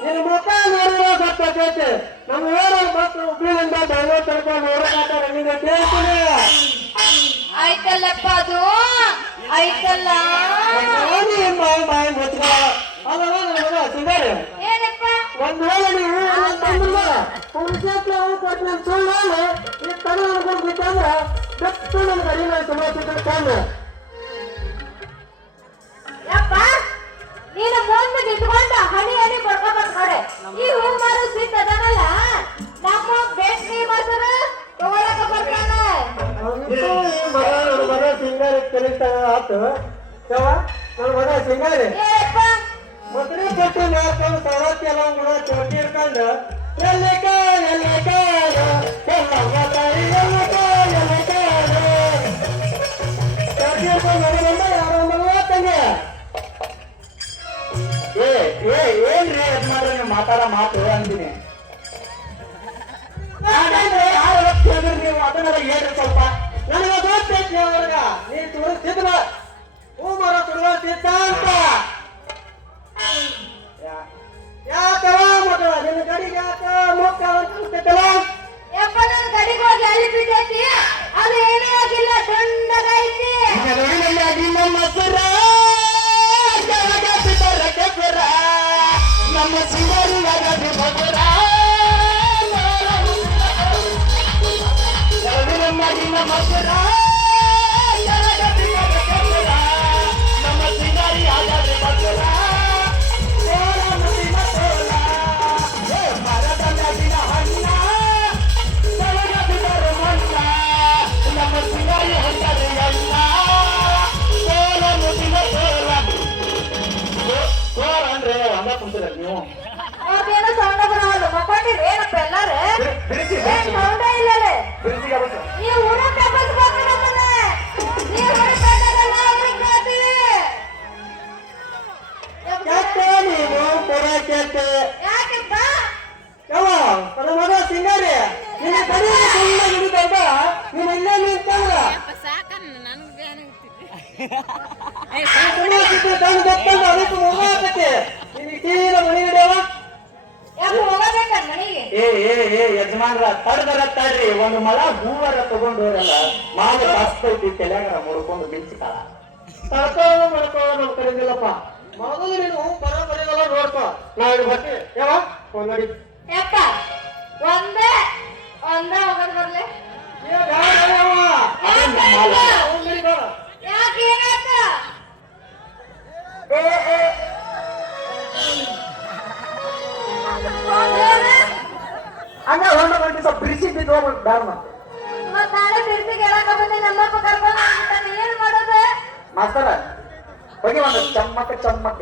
ನಿನ್ನ ಮುಖ ನೋಡಿದ್ರೆ ಗೊತ್ತಾಗೈತೆ ನಮ್ಮ ಊರ ಆಯ್ತಲ್ಲಪ್ಪ ಅದು? ಆಯ್ತಲ್ಲ? ಬಾಯಿ ನೀವು ನಾನು ಸುಳ್ಳು ಈ ತನ ಅನ್ಕೊಂಡು ಬಿಟ್ಟಂದ್ರ ಬೆಟ್ಟು ನನ್ನ ಸಮರ್ಪಿಸಿದ ಆತು ಯಾವ ನನ್ನ ಮಗ ಸಿಂಗಾರಿ. ಕೊಟ್ಟು ನಾಲ್ಕು ಸಾವತ್ತಿ ಎಲ್ಲ ಕೂಡ ಚೋಟಿ ಎಲ್ಲಿ ಕಾಲ ಎಲ್ಲಿ ಕಾಲ ಎಲ್ಲ ತಾಯಿ ಎಲ್ಲ ಕಾಲ ಎಲ್ಲ ಕಾಲ ಚೋಟಿ ಹಿಡ್ಕೊಂಡು ಮನೆಯಲ್ಲ ಯಾರೋ ಮಗ ತಂದೆ ಏ ಏ ಏನ್ರಿ ಯಜಮಾನ್ರೆ ನೀವು ಮಾತಾಡೋ ಮಾತು ಅಂತೀನಿ ಯಾರು ಹೊತ್ತು ಹೇಳಿದ್ರಿ ನೀವು ಅದನ್ನೆಲ್ಲ ಹೇಳ್ರಿ ಸ್ವಲ್ಪ. ನನಗೆ ಗೊತ್ತೈತಿ ಅವ್ರಗ. ನೀ ತುಳಿಸಿದ್ರ ಹೂ ತುಳಿಸಿದ್ದ ಅಂತ ಯಾಕವ ಮಗಳ? ನಿನ್ನ ಗಡಿಗೆ ಯಾಕ ಮುಖ ಅನ್ಸುತ್ತಲ್ಲ ಯಪ್ಪ ನನ್ನ ಗಡಿಗೆ ಹೋಗಿ ಅಲ್ಲಿ ಬಿದ್ದೈತಿ. ಅದು ಏನೇ ಆಗಿಲ್ಲ ದಂಡಗೈತಿ ನಮ್ಮ ಸುರ ನಮ್ಮ ಸಿಂಗರು ಆಗದಿ ಬಗುರ ನಮ್ಮ ಸುರ. ಏನಪ್ಪ ಎಲ್ಲಾರು ಬಿಡಿಸಿ ಏನ್ ಸೌಂಡ ಇಲ್ಲಲೇ ಬಿಡಿಸಿ ಅವತ್ತು ನೀವು ಊರ ತಪ್ಪಸ್ ಬಂದು ನಮ್ಮನ್ನ ನೀವು ಊರ ತಪ್ಪದಲ್ಲ ಅವ್ರಿಗೆ ಕೇಳ್ತೀವಿ ಯಾಕೆ ನೀನು ಕೊಡ ಕೇಳ್ತೆ ಯಾಕಪ್ಪ ಯಾವ ನನ್ನ ಮಗ ಸಿಂಗಾರಿ ನಿನ್ನ ಗಡಿಗೆ ಸುಮ್ಮನೆ ಹಿಡಿದೈತ ನೀನು ಇಲ್ಲೇ ನಿಂತಂದ್ರ ಸಾಕನ್ನ ನನ್ಗೆ ಬೇನೆ ಸಮಸ್ಯೆ ತಂದು ಗೊತ್ತಲ್ಲ ಅದಕ್ಕೆ ಮಗ ಆಕತ್ತೆ ನಿನಗೆ ಏ ಏ ಏ ಯಜಮಾನ್ರ ತಡ್ದರ ತಡ್ರಿ ಒಂದು ಮಳ ಹೂವರ ತಗೊಂಡೋರಲ್ಲ ಮಾಲೆ ಬಸ್ತೈತಿ ತಲೆಯಾಗರ ಮುಡ್ಕೊಂಡು ಬಿಚ್ಚಿಕಾಳ ತಡ್ಕೊಳ್ಳೋದು ಮಾಡ್ಕೊಳ್ಳೋದು ನಮ್ಮ ಕಡೆಯಿಂದಿಲ್ಲಪ್ಪ ಮೊದಲು ನೀನು ಬರ ಬರೀದಲ್ಲ ನೋಡ್ಕೊ ನಾಳೆ ಬರ್ತಿ ಯಾವ ಒಂದ್ ನಡಿ ಯಪ್ಪ ಒಂದೇ ಒಂದೇ ಹೋಗೋದು ಬರ್ಲಿ. ಏ ಯಾಕೆ ಇಲ್ಲ? ಒಂದ್ ನಡಿ ಹಂಗ ಹೊಂಡ ಸ್ವಲ್ಪ ಬಿಡಿಸಿ ಬಿದ್ದು ಹೋಗ್ಬಿಟ್ಟು ಬ್ಯಾಡ ಮತ್ತೆ. ಮತ್ತ್ ನಾಳೆ ಹೇಳಕ ಬಂದೆ ನಮ್ಮಪ್ಪ ಕರ್ಕೊಂಡು ಹೋಗ್ಬಿಟ್ಟಾನೆ ಏನ್ ಮಾಡೋದು? ಮಾಸ್ತರ ಹೋಗಿ ಒಂದು ಚಮ್ಮಕ್ಕೆ ಚಮ್ಮಕ್ಕ.